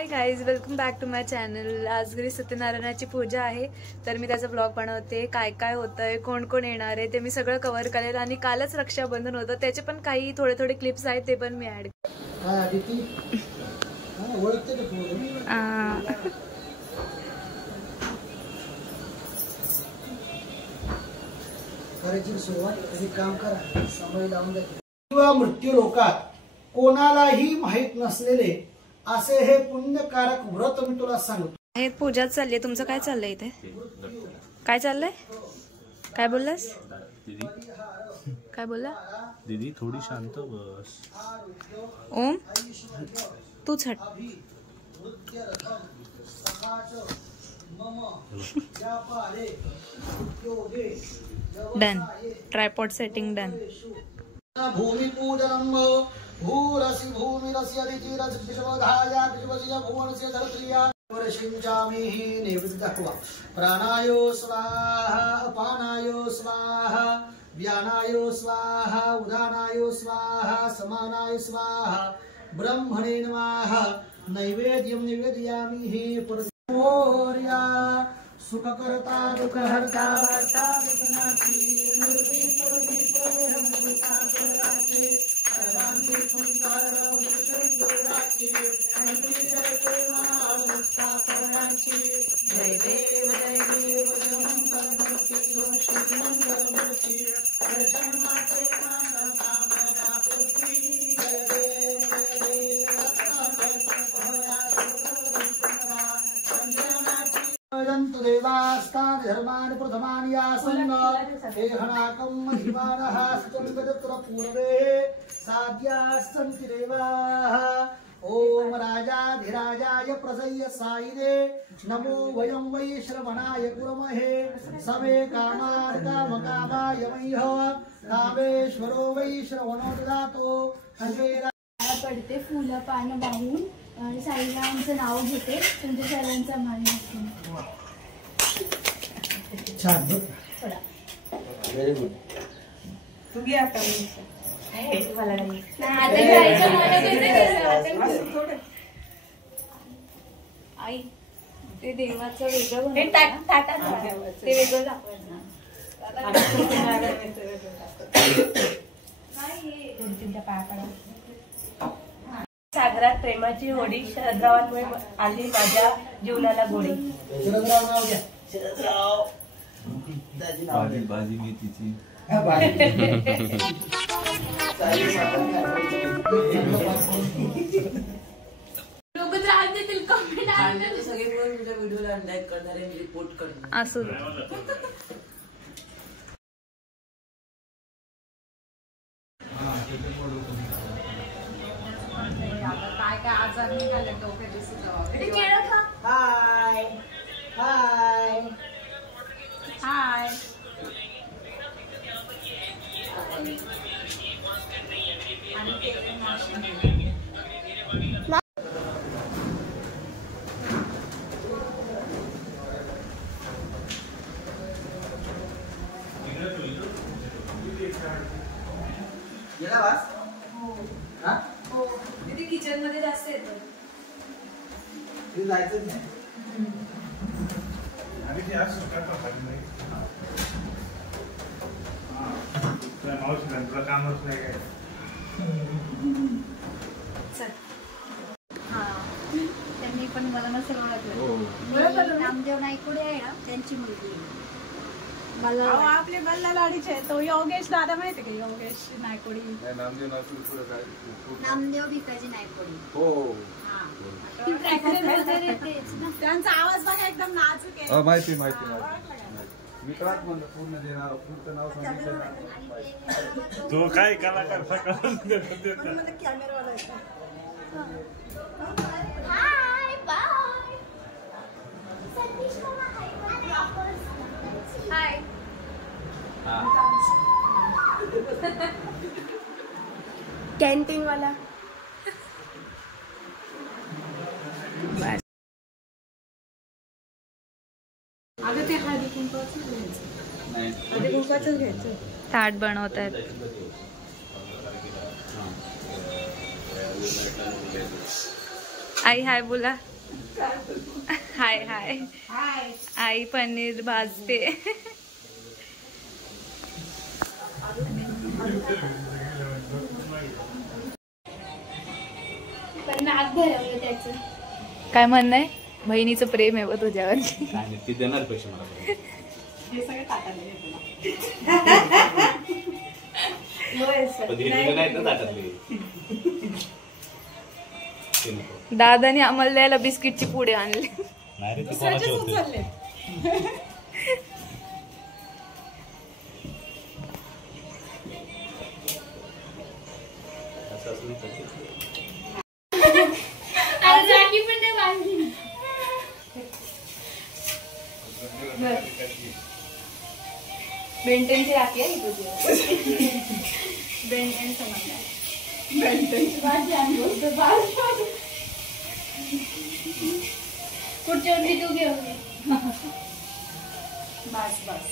High guys, welcome back to my channel. आज घरी सत्यनारायणाची पूजा आहे, तर मी त्याचा ब्लॉग बनवते। काय काय होतंय, कोण कोण येणार आहे ते मी सगळं कव्हर करेल। आणि कालच रक्षाबंधन होतं, त्याचे पण काही थोडे थोडे क्लिप्स आहेत, ते पण मी ऍड मृत्यू लोकात कोणालाही माहित नसलेले असे हे पुण्यकारक व्रत मी तुला सांगतो। हे पूजा चालली आहे। तुमचं काय चाललंय इथे? काय चाललंय? काय बोललास दीदी? काय बोलला दीदी? थोडी शांत बस। ओम तू छट। डन। Tripod setting done. भूमि पूजनम भूरसि भूमिरस्य रिचिरस विश्वधाया विश्वस्य भुवनस्य धरत्रिया वर्षिंचामिहि नैवेद्य दाखवा। प्राणायो स्वाहा, अपानायो स्वाहा, व्यानायो स्वाहा, उदानायो स्वाहा, समानाय स्वाहा, ब्रह्मणे नमः। नैवेद्यं निवेदयामिहि परमोर्या सुखकर्ता दुःखहर्ता वार्ता विघ्नाची जय देव जय देव देवास्तान् धर्मान् प्रथमानि आसन् एहनाकं महिमानः सचन्द्रत्र पूर्वे साध्यास्सन्ति देवाः। ओम राजाधिराजाय प्रसय्य सायिने नमो वयं वै श्रवणाय कुर्महे। समे कामान् कामकामाय मह्यः कामेश्वरो वै श्रवणो ददातो। पडते फुलं पानं वाहून आणि साईरामांचं नाव घेते, तुमच्या सर्वांचा मान असतो। छान, व्हेरी गुड। तू घे आता। आई ते देवाचं वेगळं ते वेगळं दाखवायचं। सागरात प्रेमाची होडी, शरदरावांमुळे आली माझ्या जीवनाला गोडी। शरदराव भाजी मेथीची। लोक त्रास देतील, कमेंट आणि सगळे मिळून तुझ्या व्हिडिओला लाईक करणार आहे, रिपोर्ट करणार असू काय काय आजार निघाले डोक्याचे सुद्धा। हाय हाय हाय किचन मध्ये जास्त येतो। जायचं नाही आणि ते आज सुकाचा भाजी नाही। मावशी नंतर कामच नाही काय। त्यांनी पण मला नसेल ओळखलं। नामदेव नाईकोडे आहे ना, त्यांची मुलगी मला आपले बल्ला लाडीचे आहे। तो योगेश दादा माहिती का? योगेश नायकोडी, नामदेव भिकाजी नायकोडी। हो त्यांचा आवाज बघा, एकदम नाजूक आहे। माहिती माहिती माहिती। विक्रांत म्हणलं पूर्ण देणार, पूर्ण नाव सांगितलं। तो काय कलाकार सकाळ कॅमेरावाला हाय बाय सतीश मामा हाय। कॅन्टीन वाला अगं ते हळदी कुंकवाचं घ्यायचं, हळदी कुंकवाचंच घ्यायचं। ताट बनवत आहेत। आई हाय बोला। हाय हाय आई पनीर भाजते. काय म्हणणं आहे? बहिणीचं प्रेम आहे बघ तुझ्यावर. ती देणार पैसे मला. दादाने आम्हाला द्यायला बिस्किटची पुडे आणले. बेंटेनची राखी आहे तुझी. बेंटेन समजला. पुढच्या वर्षी तू घेऊन ये. बस बस.